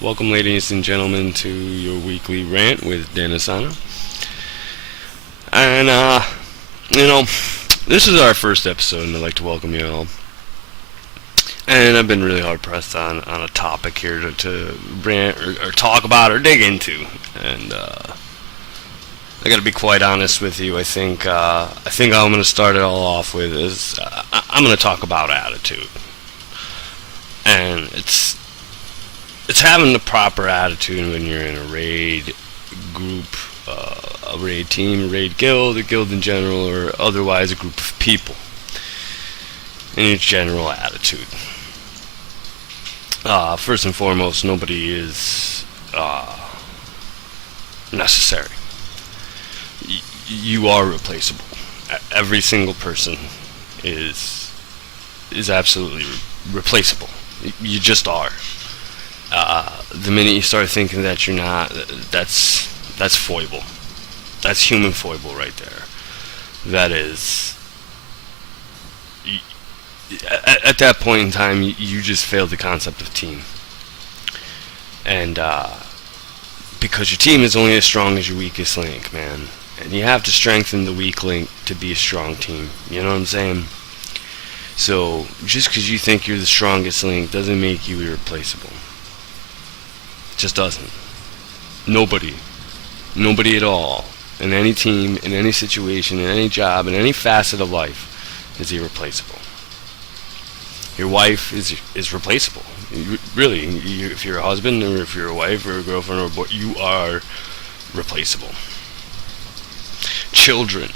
Welcome, ladies and gentlemen, to your weekly rant with Dan Asano. And, you know, this is our first episode, and I'd like to welcome you all. And I've been really hard pressed on a topic here to rant or talk about or dig into. And, I gotta be quite honest with you. I think I'm gonna start it all off with is I'm gonna talk about attitude. And it's having the proper attitude when you're in a raid group, a raid team, a raid guild, a guild in general, or otherwise a group of people. And your general attitude. First and foremost, nobody is necessary. You are replaceable. Every single person is absolutely replaceable. You just are. The minute you start thinking that you're not, that's foible. That's human foible right there. That is, at that point in time, you just failed the concept of team. And because your team is only as strong as your weakest link, man. And you have to strengthen the weak link to be a strong team. You know what I'm saying? So just because you think you're the strongest link doesn't make you irreplaceable. Just doesn't. Nobody at all, in any team, in any situation, in any job, in any facet of life, is irreplaceable. Your wife is replaceable. If you're a husband, or if you're a wife, or a girlfriend, or a boy, you are replaceable. Children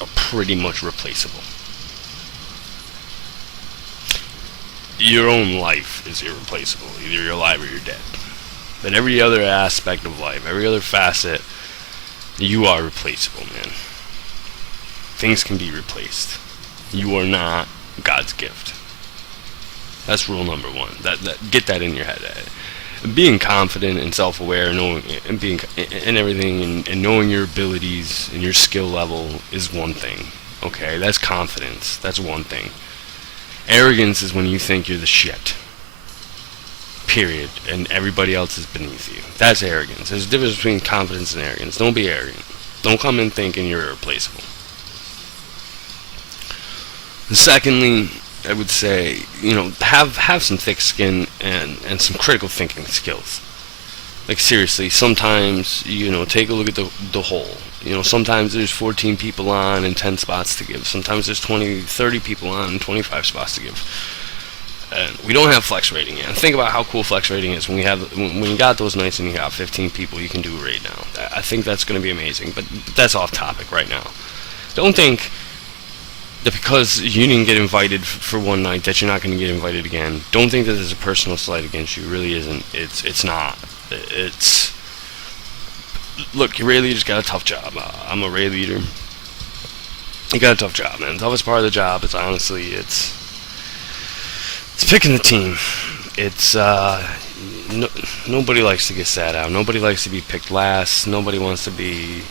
are pretty much replaceable. Your own life is irreplaceable. Either you're alive or you're dead. But every other aspect of life, every other facet, you are replaceable, man. Things can be replaced. You are not God's gift. That's rule number one. Get that in your head. Being confident and self-aware, knowing and being and everything, and knowing your abilities and your skill level is one thing. Okay, that's confidence. That's one thing. Arrogance is when you think you're the shit. Period. And everybody else is beneath you. That's arrogance. There's a difference between confidence and arrogance. Don't be arrogant. Don't come in thinking you're irreplaceable. And secondly, I would say, have some thick skin and some critical thinking skills. Like, seriously, sometimes, take a look at the whole. Sometimes there's 14 people on and 10 spots to give. Sometimes there's 20, 30 people on and 25 spots to give. And we don't have flex rating yet. Think about how cool flex rating is when you got those nights and you got 15 people, you can do a raid now. I think that's going to be amazing, but that's off topic right now. Don't think that because you didn't get invited for one night that you're not going to get invited again. Don't think that there's a personal slight against you. It really isn't. It's not. Look, your raid leader's got a tough job. I'm a raid leader. You got a tough job, man. The toughest part of the job is honestly, it's picking the team. Nobody likes to get sat out. Nobody likes to be picked last. Nobody wants to be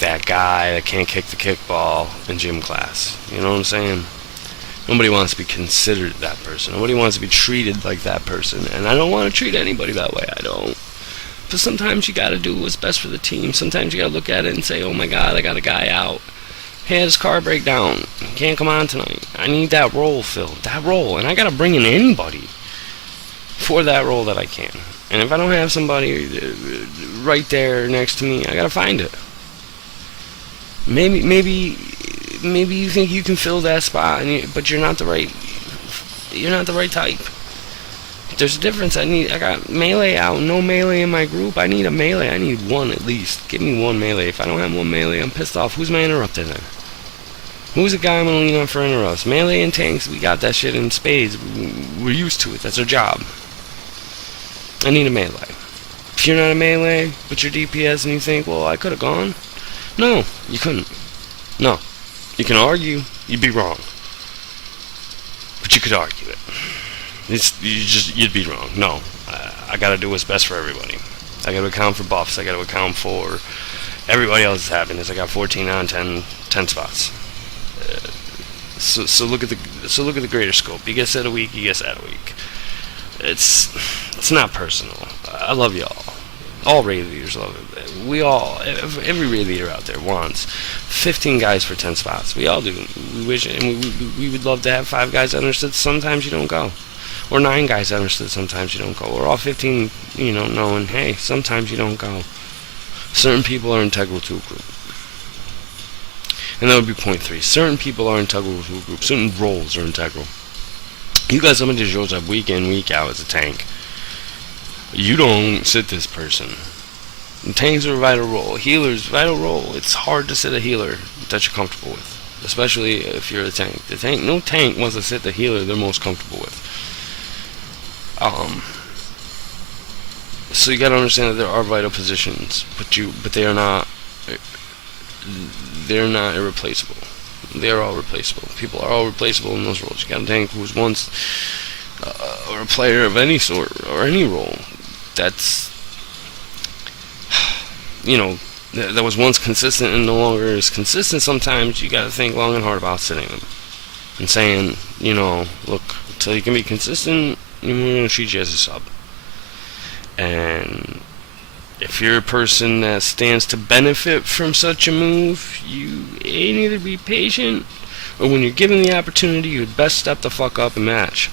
that guy that can't kick the kickball in gym class. You know what I'm saying? Nobody wants to be considered that person. Nobody wants to be treated like that person. And I don't want to treat anybody that way. I don't. But sometimes you gotta do what's best for the team. Sometimes you gotta look at it and say, oh my god, I got a guy out. He had his car break down. He can't come on tonight. I need that role filled. That role. And I gotta bring in anybody for that role that I can. And if I don't have somebody right there next to me, I gotta find it. Maybe you think you can fill that spot, but you're not the right type. There's a difference. I got melee out, no melee in my group. I need a melee. I need one at least. Give me one melee. If I don't have one melee, I'm pissed off. Who's my interrupter then? Who's the guy I'm gonna lean on for interrupts? Melee and tanks, we got that shit in spades. We're used to it. That's our job. I need a melee. If you're not a melee, but you're DPS and you think, well, I could have gone. No, you couldn't. No. You can argue, you'd be wrong. But you could argue it. You'd be wrong. No. I gotta do what's best for everybody. I gotta account for buffs. I gotta account for everybody else's happiness. I got 14 on 10 spots. So look at the greater scope. You get set a week, you get set a week. it's not personal. I love y'all. All raid leaders love it. We all, every raid leader out there wants 15 guys for 10 spots. We all do. We wish, and we would love to have 5 guys understood. Sometimes you don't go, or 9 guys understood. Sometimes you don't go, or all 15. Knowing, hey, sometimes you don't go. Certain people are integral to a group, and that would be point 3. Certain people are integral to a group. Certain roles are integral. You got somebody that shows up week in, week out as a tank. You don't sit this person. And tanks are a vital role. Healers, vital role. It's hard to sit a healer that you're comfortable with, especially if you're a tank. No tank wants to sit the healer they're most comfortable with. So you gotta understand that there are vital positions, but they are not. They're not irreplaceable. They are all replaceable. People are all replaceable in those roles. You got a tank who was once or a player of any sort or any role that's that was once consistent and no longer is consistent. Sometimes you got to think long and hard about sitting them and saying, look, until you can be consistent, we're going to treat you as a sub. And if you're a person that stands to benefit from such a move, you either be patient, or when you're given the opportunity, you'd best step the fuck up and match.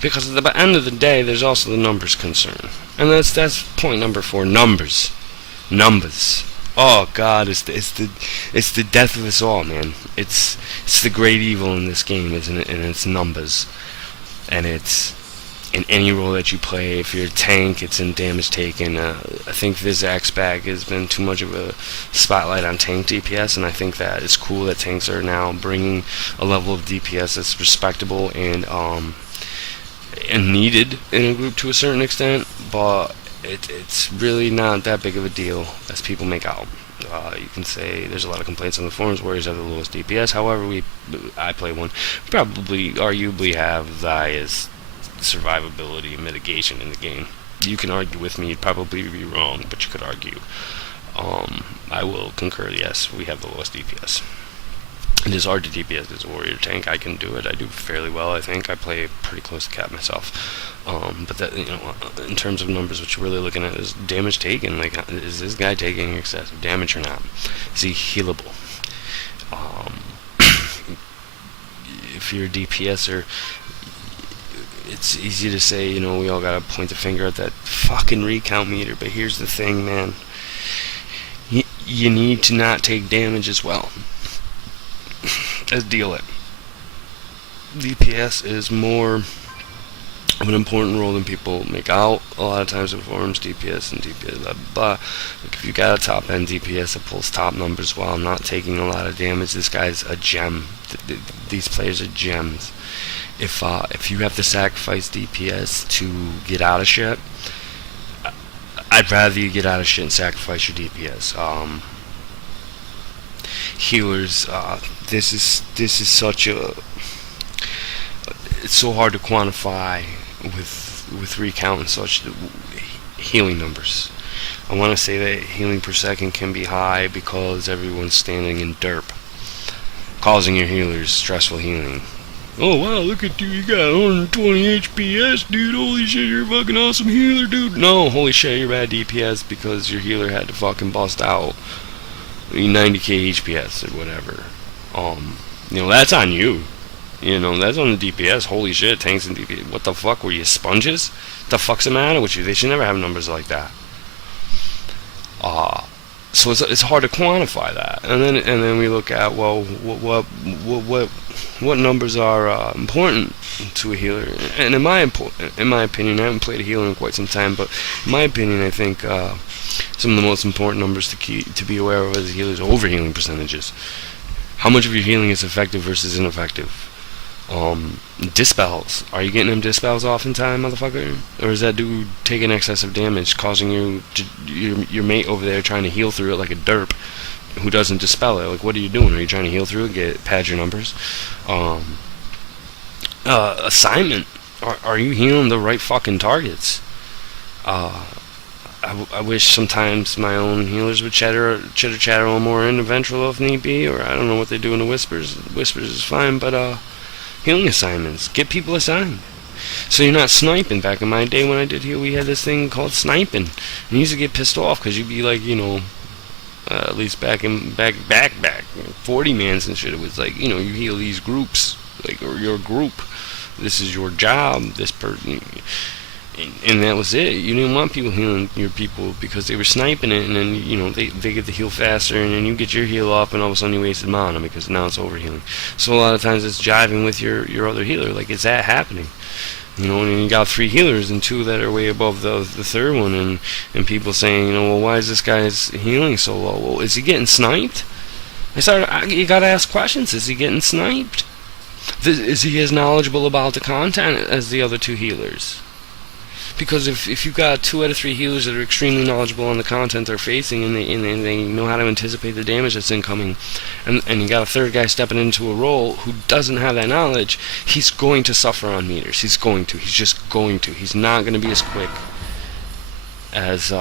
Because at the end of the day, there's also the numbers concern. And that's point number 4, numbers. Numbers. Oh God, it's the death of us all, man. It's the great evil in this game, isn't it? And it's numbers. And it's in any role that you play. If you're a tank, it's in damage taken. I think Vizak's bag has been too much of a spotlight on tank DPS, and I think that it's cool that tanks are now bringing a level of DPS that's respectable and needed in a group to a certain extent, but it's really not that big of a deal as people make out. You can say there's a lot of complaints on the forums. Warriors have the lowest DPS. However, I play one. Probably, arguably, have the highest survivability and mitigation in the game. You can argue with me. You'd probably be wrong, but you could argue. I will concur. Yes, we have the lowest DPS. It is hard to DPS as a warrior tank. I can do it. I do fairly well, I think. I play pretty close to cap myself. But that, in terms of numbers, what you're really looking at is damage taken. Like, is this guy taking excessive damage or not? Is he healable? If you're a DPSer, it's easy to say, we all gotta point the finger at that fucking recount meter. But here's the thing, man. You need to not take damage as well. Let's deal it. DPS is more of an important role than people make out. A lot of times it forms DPS and DPS, blah, blah, blah. Like if you got a top end DPS that pulls top numbers while not taking a lot of damage, this guy's a gem. These players are gems. If you have to sacrifice DPS to get out of shit, I'd rather you get out of shit and sacrifice your DPS. Healers, this is such a, it's so hard to quantify with recount and such healing numbers. I want to say that healing per second can be high because everyone's standing in derp, causing your healers stressful healing. Oh wow, look at you got 120 HPS, dude, holy shit, you're a fucking awesome healer, dude. No, holy shit, you're bad DPS because your healer had to fucking bust out 90k HPS or whatever. That's on you. That's on the DPS. Holy shit, tanks and DPS. What the fuck, were you sponges? The fuck's the matter with you? They should never have numbers like that. So it's hard to quantify that. And then we look at, well, what numbers are important to a healer? And in my opinion, I haven't played a healer in quite some time, but in my opinion, I think some of the most important numbers to be aware of as a healer is overhealing percentages. How much of your healing is effective versus ineffective? Dispels. Are you getting them dispels off in time, motherfucker? Or is that dude taking excessive damage, causing your mate over there trying to heal through it like a derp who doesn't dispel it? Like, what are you doing? Are you trying to heal through it, pad your numbers? Assignment. Are you healing the right fucking targets? I wish sometimes my own healers would chitter a little more in the ventral if need be, or I don't know what they do in the whispers. Whispers is fine, but healing assignments. Get people assigned. So you're not sniping. Back in my day when I did heal, we had this thing called sniping. And you used to get pissed off because you'd be like, at least back 40 mans and shit, it was like, you heal these groups, like, or your group. This is your job. This person. And that was it. You didn't want people healing your people because they were sniping it, and then they get the heal faster, and then you get your heal off, and all of a sudden you wasted mana because now it's overhealing. So a lot of times it's jiving with your other healer. Like, is that happening? And you got 3 healers and 2 that are way above the third one, and people saying, well, why is this guy's healing so low? Well, is he getting sniped? You gotta ask questions. Is he getting sniped? Is he as knowledgeable about the content as the other 2 healers? Because if you've got 2 out of 3 healers that are extremely knowledgeable on the content they're facing, and they know how to anticipate the damage that's incoming, and you got a third guy stepping into a role who doesn't have that knowledge, he's going to suffer on meters. He's just going to. He's not going to be as quick as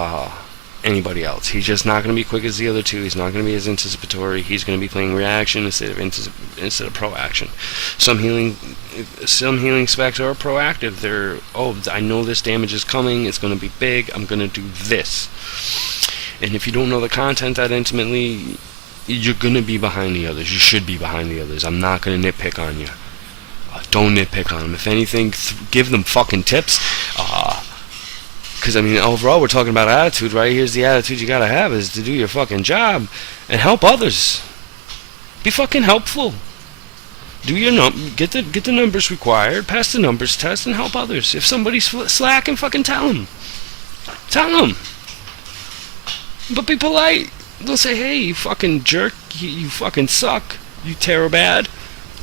anybody else. He's just not going to be quick as the other 2. He's not going to be as anticipatory. He's going to be playing reaction instead of proaction. Some healing specs are proactive. They're, I know this damage is coming. It's going to be big. I'm going to do this. And if you don't know the content that intimately, you're going to be behind the others. You should be behind the others. I'm not going to nitpick on you. Don't nitpick on them. If anything, give them fucking tips. Because, overall, we're talking about attitude, right? Here's the attitude you gotta have, is to do your fucking job and help others. Be fucking helpful. Do your get the numbers required, pass the numbers test, and help others. If somebody's slacking, fucking tell them. Tell them. But be polite. Don't say, hey, you fucking jerk, you fucking suck, you terror bad.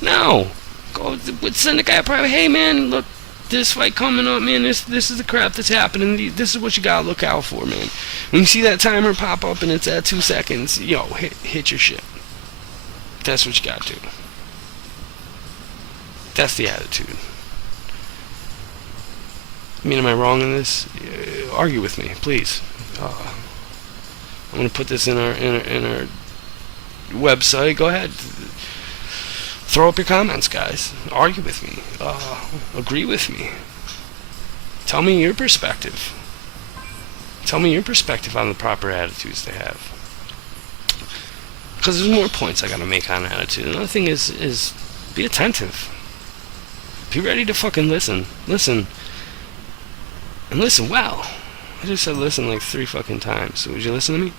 No. Go send the guy a private, hey, man, look, this fight coming up, man, this is the crap that's happening. This is what you gotta look out for, man. When you see that timer pop up and it's at 2 seconds, hit your shit. That's what you gotta do. That's the attitude. Am I wrong in this? Argue with me, please. I'm gonna put this in our website. Go ahead. Throw up your comments, guys. Argue with me. Agree with me. Tell me your perspective. Tell me your perspective on the proper attitudes they have. Because there's more points I gotta make on attitude. Another thing is be attentive. Be ready to fucking listen. Listen. And listen well. I just said listen like 3 fucking times. So would you listen to me?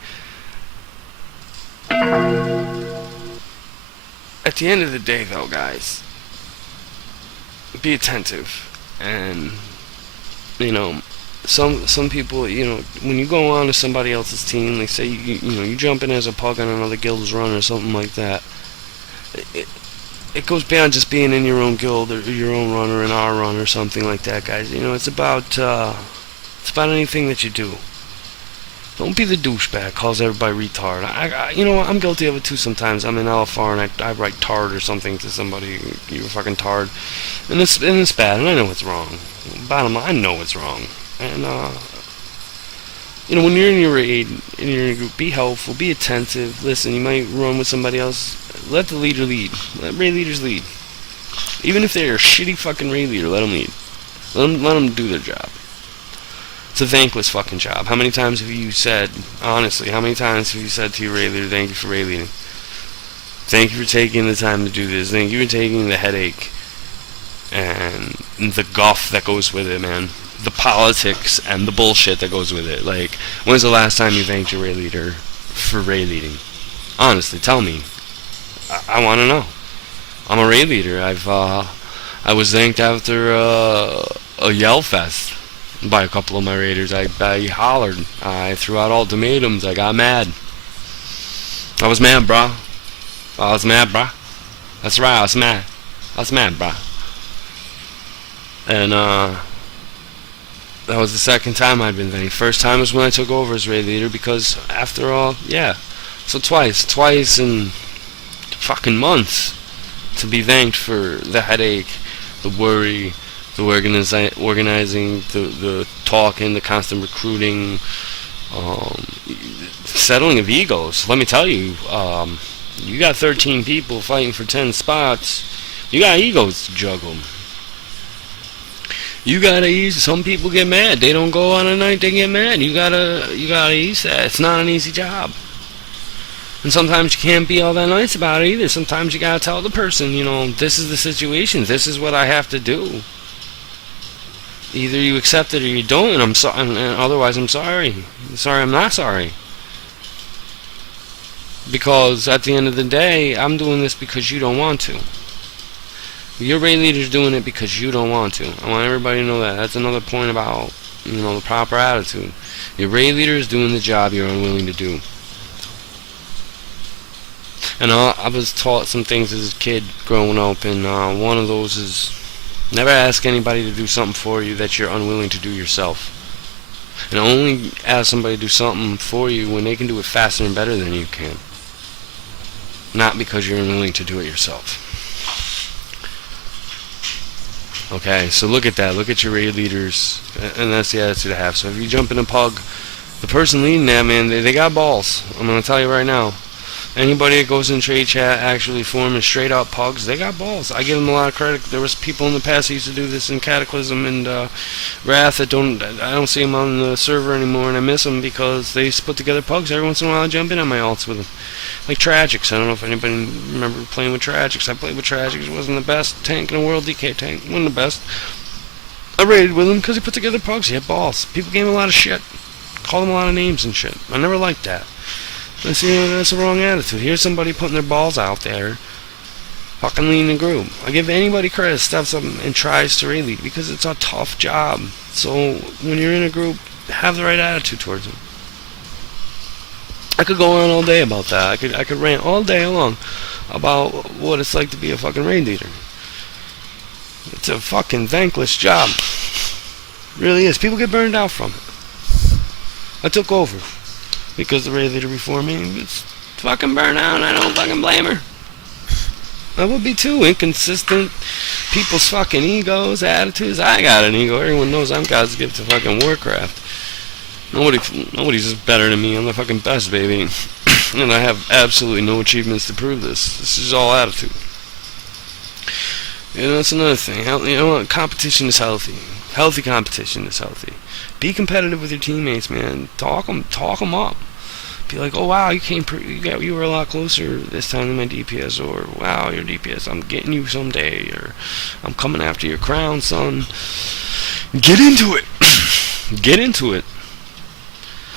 At the end of the day, though, guys, be attentive. And some people, when you go on to somebody else's team, like say you jump in as a pug on another guild's run or something like that, it goes beyond just being in your own guild or your own run or an R run or something like that, guys. It's about anything that you do. Don't be the douchebag, calls everybody retard. I'm guilty of it too sometimes. I'm in LFR and I write tard or something to somebody, you're fucking tard. And it's bad, and I know it's wrong. Bottom line, I know it's wrong. And, when you're in your raid, in your group, be helpful, be attentive. Listen, you might run with somebody else. Let the leader lead. Let raid leaders lead. Even if they're a shitty fucking raid leader, let them lead. Let them do their job. It's a thankless fucking job. How many times have you said, honestly, how many times have you said to your raid leader, thank you for raid leading? Thank you for taking the time to do this. Thank you for taking the headache and the guff that goes with it, man. The politics and the bullshit that goes with it. Like, when's the last time you thanked your raid leader for raid leading? Honestly, tell me. I want to know. I'm a raid leader. I was thanked after a Yell Fest by a couple of my raiders. I hollered. I threw out ultimatums. I got mad. I was mad, bro. That's right, I was mad. Bro. And that was the second time I'd been thanked. First time was when I took over as raid leader, because after all, yeah. So twice in fucking months to be thanked for the headache, the worry, the organizing, the talking, the constant recruiting, settling of egos. Let me tell you, you got 13 people fighting for 10 spots. You got egos to juggle. You gotta ease. Some people get mad. They don't go on a night. They get mad. You gotta ease that. It's not an easy job. And sometimes you can't be all that nice about it either. Sometimes you gotta tell the person, this is the situation. This is what I have to do. Either you accept it or you don't. And I'm sorry. And otherwise, I'm sorry. Sorry, I'm not sorry. Because at the end of the day, I'm doing this because you don't want to. Your raid leader's doing it because you don't want to. I want everybody to know that. That's another point about, the proper attitude. Your raid leader is doing the job you're unwilling to do. And I was taught some things as a kid growing up, and one of those is never ask anybody to do something for you that you're unwilling to do yourself. And only ask somebody to do something for you when they can do it faster and better than you can. Not because you're unwilling to do it yourself. Okay, so look at that. Look at your raid leaders, and that's the attitude I have. So if you jump in a pug, the person leading that, man, they got balls. I'm going to tell you right now. Anybody that goes in trade chat actually forming straight up pugs, they got balls. I give them a lot of credit. There was people in the past that used to do this in Cataclysm and Wrath I don't see them on the server anymore, and I miss them because they used to put together pugs. Every once in a while I jump in on my alts with them. Like Tragics. I don't know if anybody remember playing with Tragics. I played with Tragics. It wasn't the best tank in the world. DK tank. Wasn't the best. I raided with him because he put together pugs. He had balls. People gave him a lot of shit. Called him a lot of names and shit. I never liked that. That's the wrong attitude. Here's somebody putting their balls out there, fucking leading the group. I give anybody credit that steps up and tries to raid lead because it's a tough job. So when you're in a group, have the right attitude towards them. I could go on all day about that. I could rant all day long about what it's like to be a fucking raid leader. It's a fucking thankless job. It really is. People get burned out from it. I took over because the raid leader before me was fucking burnt out, and I don't fucking blame her. I would be too. Inconsistent people's fucking egos, attitudes. I got an ego. Everyone knows I'm God's gift to fucking Warcraft. Nobody's just better than me. I'm the fucking best, baby. And I have absolutely no achievements to prove this. This is all attitude. That's another thing. Competition is healthy. Healthy competition is healthy. Be competitive with your teammates, man. Talk them up. Be like, oh wow, you were a lot closer this time than my DPS, or wow, your DPS, I'm getting you someday, or I'm coming after your crown, son. Get into it. Get into it.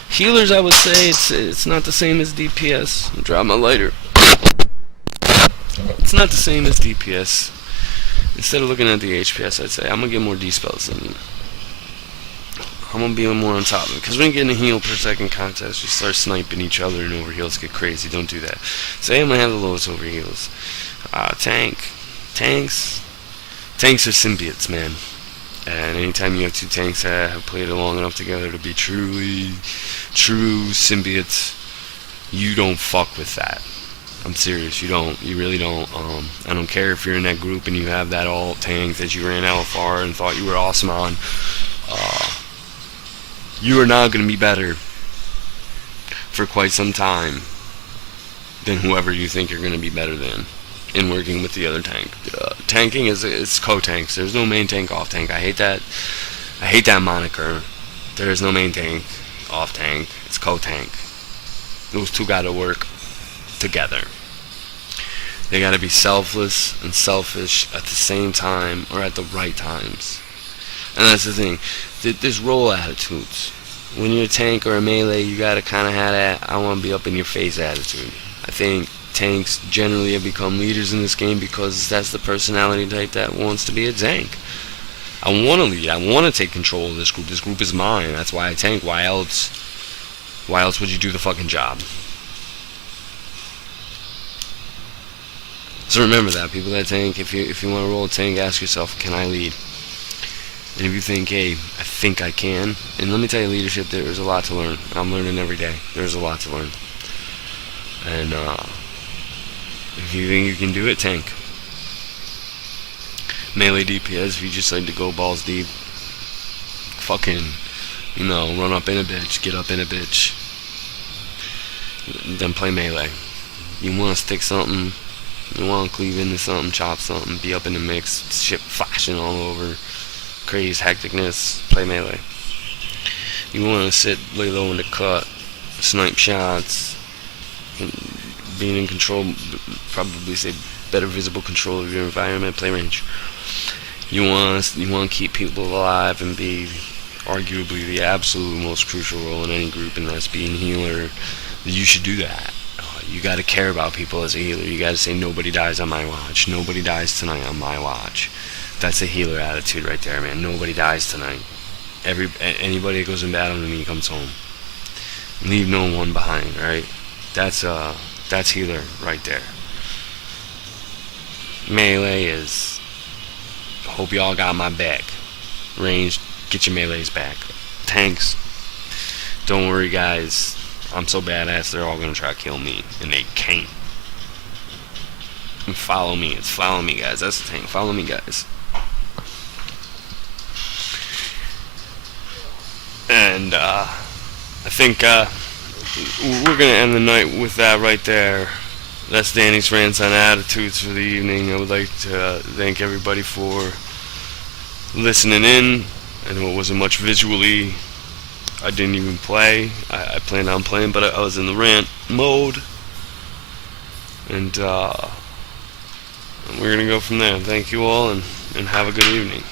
Healers, I would say it's not the same as DPS. Drop my lighter. It's not the same as DPS. Instead of looking at the HPS, I'd say I'm gonna get more D spells than you. I'm gonna be more on top of it. Because when you get in a heal per second contest, you start sniping each other and overheals get crazy. Don't do that. Say I'm gonna have the lowest overheals. Tanks are symbiotes, man. And anytime you have two tanks that have played it long enough together to be true symbiotes, you don't fuck with that. I'm serious, you don't. You really don't. I don't care if you're in that group and you have that alt tank that you ran LFR and thought you were awesome on. You are not going to be better for quite some time than whoever you think you're going to be better than in working with the other tank. Tanking it's co-tanks. There's no main tank, off tank. I hate that moniker. There is no main tank, off tank. It's co-tank. Those two got to work together. They got to be selfless and selfish at the same time, or at the right times. And that's the thing. There's role attitudes. When you're a tank or a melee, you gotta kind of have that I want to be up in your face attitude. I think tanks generally have become leaders in this game because that's the personality type that wants to be a tank. I want to lead. I want to take control of this group. This group is mine. That's why I tank. Why else would you do the fucking job? So remember that, people that tank, if you want to roll a tank, ask yourself, can I lead? And if you think, hey, I think I can, and let me tell you, leadership, there is a lot to learn. I'm learning every day. There's a lot to learn. And if you think you can do it, tank. Melee DPS, if you just like to go balls deep, fucking, run up in a bitch, get up in a bitch, then play melee. You want to stick something, you want to cleave into something, chop something, be up in the mix, shit flashing all over. crazy hecticness, play melee. You want to sit, lay low in the cut, snipe shots, and being in control, probably say better visible control of your environment, play range. You want to keep people alive and be arguably the absolute most crucial role in any group, and that's being healer. You should do that. You got to care about people as a healer. You got to say nobody dies on my watch. Nobody dies tonight on my watch. That's a healer attitude right there, man. Nobody dies tonight. Anybody that goes in battle to me comes home. Leave no one behind, right? That's healer right there. Melee is hope y'all got my back. Range, get your melees back. Tanks, don't worry guys. I'm so badass they're all gonna try to kill me, and they can't. And follow me. It's follow me, guys. That's the thing. Follow me, guys. And I think we're gonna end the night with that right there. That's Danny's rants on attitudes for the evening. I would like to thank everybody for listening in. I know it wasn't much visually. I didn't even play. I planned on playing, but I was in the rant mode. And we're going to go from there. Thank you all, and have a good evening.